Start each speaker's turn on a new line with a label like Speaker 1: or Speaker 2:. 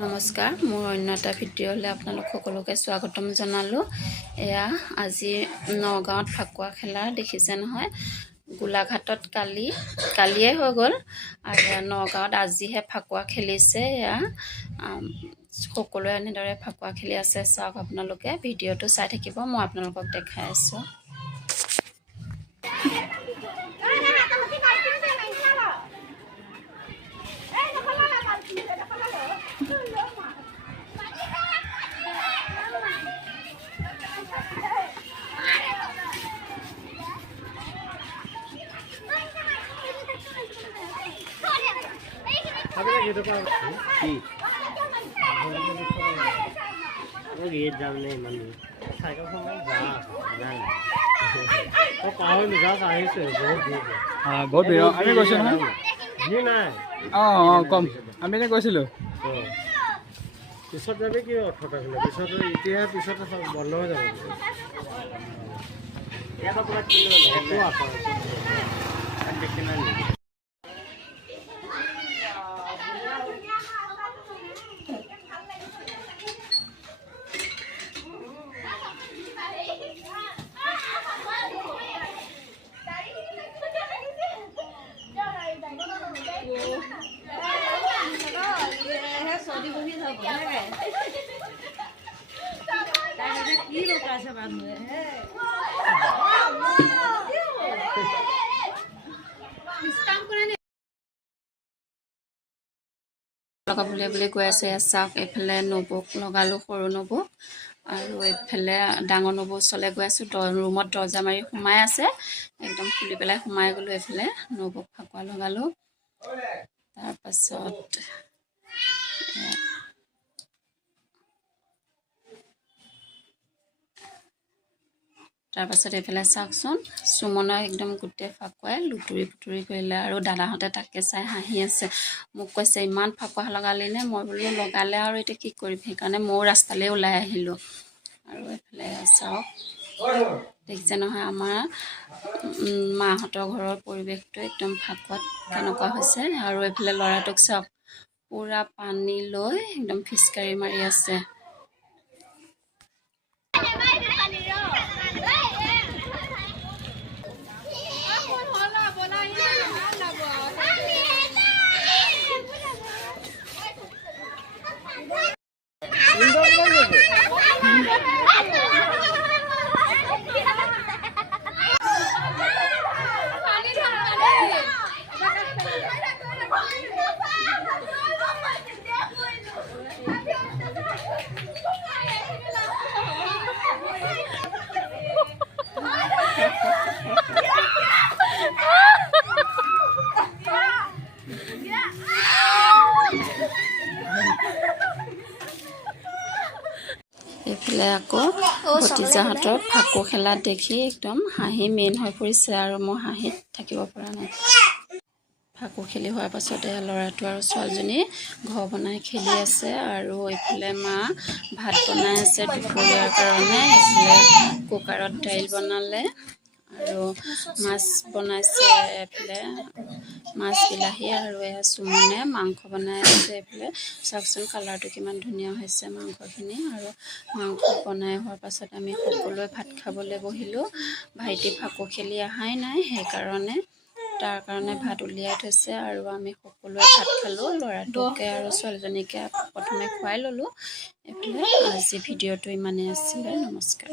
Speaker 1: নমস্কাৰ মোৰ অন্য এটা ভিডিঅ'লৈ আপোনালোক সকলোকে স্বাগতম জনালোঁ। এয়া আজি নগাঁৱত ফাকুৱা খেলা দেখিছে নহয়। গোলাঘাটত কালি কালিয়ে হৈ গ'ল। আৰু নগাঁৱত আজিহে ফাকুৱা খেলিছে। এয়া সকলোৱে এনেদৰে ফাকুৱা খেলি আছে। চাওক আপোনালোকে ভিডিঅ'টো চাই থাকিব। মই আপোনালোকক দেখাই আছোঁ।
Speaker 2: বহুত
Speaker 3: ভিৰ আমি গৈছোঁ নহয়
Speaker 2: নাই
Speaker 3: অঁ অঁ কম আমি এনে গৈছিলোঁ
Speaker 2: পিছত যাবি কি অৰ্থ থাকিলে পিছত এতিয়া পিছতে বন্ধ হৈ যাব
Speaker 1: লগাবলৈ বুলি কৈ আছে চাওক এইফালে নবৌক লগালোঁ সৰু নবৌক আৰু এইফালে ডাঙৰ নবৌ ওচৰলৈ গৈ আছোঁ ৰুমত দৰ্জা মাৰি সোমাই আছে একদম খুলি পেলাই সোমাই গ'লোঁ এইফালে নবৌক ফাকুৱা লগালোঁ তাৰপাছত তাৰপাছত এইফালে চাওকচোন। সুমনক একদম গোটেই ফাকুৱাই লুতুৰি পুতুৰি কৰিলে আৰু দাদাহঁতে তাকে চাই হাঁহি আছে। মোক কৈছে ইমান ফাকুৱা লগালি নে? মই বোলো লগালে আৰু এতিয়া কি কৰিম? সেইকাৰণে ময়ো ৰাস্তালৈ ওলাই আহিলোঁ। আৰু এইফালে চাওক। দেখিছে নহয় আমাৰ মাহঁতৰ ঘৰৰ পৰিৱেশটো একদম ফাকুৱাত কেনেকুৱা হৈছে। আৰু এইফালে ল'ৰাটোক চাওক পূৰা পানী লৈ একদম ফিচকাৰি মাৰি আছে। এইফালে আকৌ। ভতিজাহঁতৰ ফাকু খেলা দেখি একদম হাঁহি মেইন হৈ পৰিছে আৰু মই হাঁহিত থাকিব পৰা নাই। ফাকু খেলি হোৱাৰ পাছতে ল'ৰাটো আৰু ছোৱালীজনী ঘৰ বনাই খেলি আছে আৰু এইফালে মা ভাত বনাই আছে দুপৰীয়াৰ কাৰণে। এইফালে কুকাৰত দাইল বনালে। আৰু মাছ বনাইছে এইফালে। মাছ বিলাহী আৰু এয়া চুমনে মাংস বনাই আছে এইফালে। চাওকচোন কালাৰটো কিমান ধুনীয়া হৈছে মাংসখিনি। আৰু মাংস বনাই হোৱাৰ পাছত আমি সকলোৱে ভাত খাবলৈ বহিলোঁ। ভাইটি ফাকু খেলি অহাই নাই সেইকাৰণে তাৰ কাৰণে ভাত উলিয়াই থৈছে আৰু আমি সকলোৱে ভাত খালোঁ। ল'ৰাটোকে আৰু ছোৱালীজনীকে প্ৰথমে খুৱাই ল'লোঁ। এইফালে আজি ভিডিঅ'টো ইমানেই আছিলে। নমস্কাৰ।